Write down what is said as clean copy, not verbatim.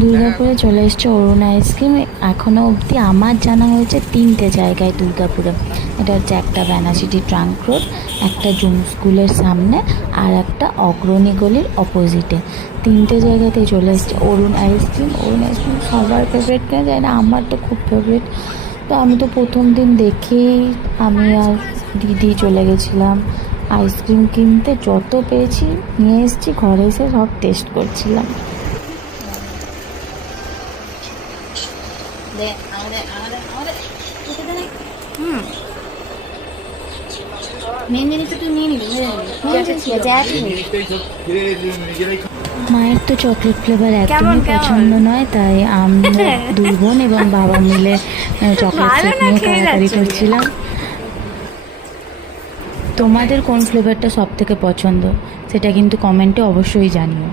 দুর্গাপুরে চলে এসছে অরুণ আইসক্রিম। এখনও অবধি আমার জানা হয়েছে 3টে জায়গায় দুর্গাপুরে। এটা হচ্ছে একটা ব্যানার্সিটি ট্রাঙ্ক রোড, একটা জুম স্কুলের সামনে, আর একটা অগ্রণী গলির অপোজিটে। 3টে জায়গাতেই চলে এসছে অরুণ আইসক্রিম। অরুণ আইসক্রিম সবার ফেভারিট কেনা যায় না, আমার তো খুব ফেভারিট। তো আমি তো প্রথম দিন দেখেই আমি আর দিদি চলে গেছিলাম আইসক্রিম কিনতে। যত পেয়েছি নিয়ে এসেছি, ঘরে এসে সব টেস্ট করছিলাম। মায়ের তো চকলেট ফ্লেভার একদমই পছন্দ নয়, তাই আমরা দুই বোন এবং বাবা মিলে চকলেট কেক নিয়ে কাড়াকাড়ি করছিলাম। তোমাদের কোন ফ্লেভারটা সব থেকে পছন্দ সেটা কিন্তু কমেন্টে অবশ্যই জানিও।